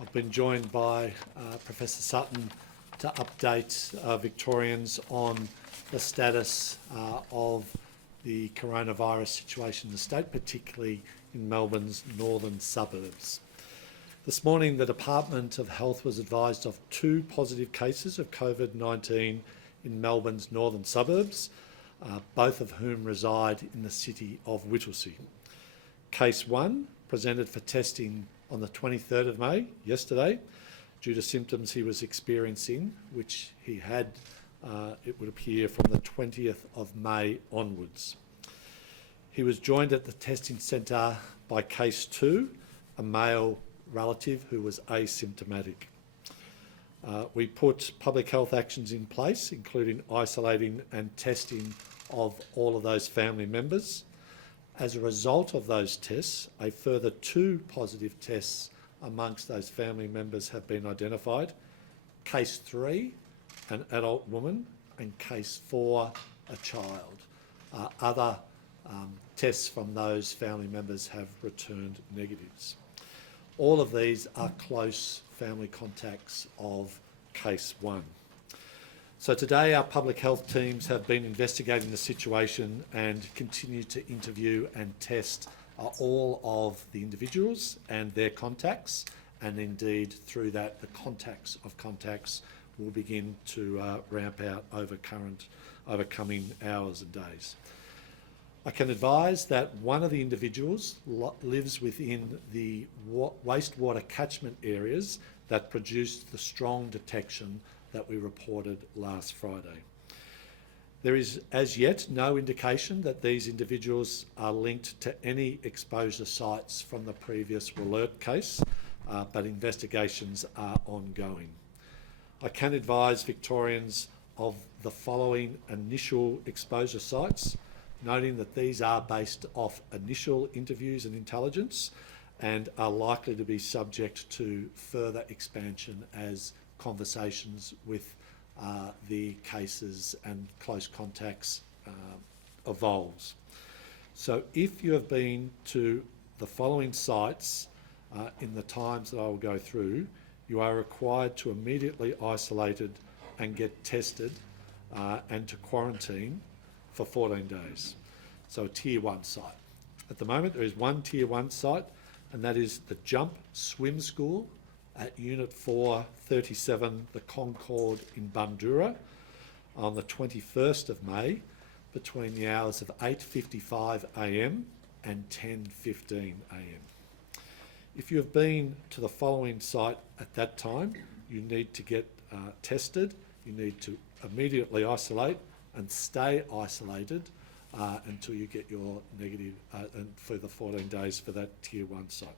I've been joined by Professor Sutton to update Victorians on the status of the coronavirus situation in the state, particularly in Melbourne's northern suburbs. This morning, the Department of Health was advised of 2 positive cases of COVID-19 in Melbourne's northern suburbs, both of whom reside in the city of Whittlesea. Case 1 presented for testing on the 23rd of May, yesterday, due to symptoms he was experiencing, which he had, it would appear, from the 20th of May onwards. He was joined at the testing centre by case 2, a male relative who was asymptomatic. We put public health actions in place, including isolating and testing of all of those family members. As a result of those tests, a further 2 positive tests amongst those family members have been identified. Case 3, an adult woman, and case 4, a child. Other tests from those family members have returned negatives. All of these are close family contacts of case 1. So today our public health teams have been investigating the situation and continue to interview and test all of the individuals and their contacts, and indeed through that the contacts of contacts will begin to ramp out over coming hours and days. I can advise that one of the individuals lives within the wastewater catchment areas that produced the strong detection that we reported last Friday. There is as yet no indication that these individuals are linked to any exposure sites from the previous alert case, but investigations are ongoing. I can advise Victorians of the following initial exposure sites, noting that these are based off initial interviews and intelligence and are likely to be subject to further expansion as conversations with the cases and close contacts evolves. So if you have been to the following sites in the times that I will go through, you are required to immediately isolate and get tested and to quarantine for 14 days. So a Tier 1 site. At the moment there is one Tier 1 site, and that is the Jump Swim School at Unit 437, the Concord in Bundoora, on the 21st of May between the hours of 8:55 a.m. and 10:15 a.m. If you have been to the following site at that time, you need to get tested, you need to immediately isolate and stay isolated until you get your negative for the 14 days for that Tier 1 site.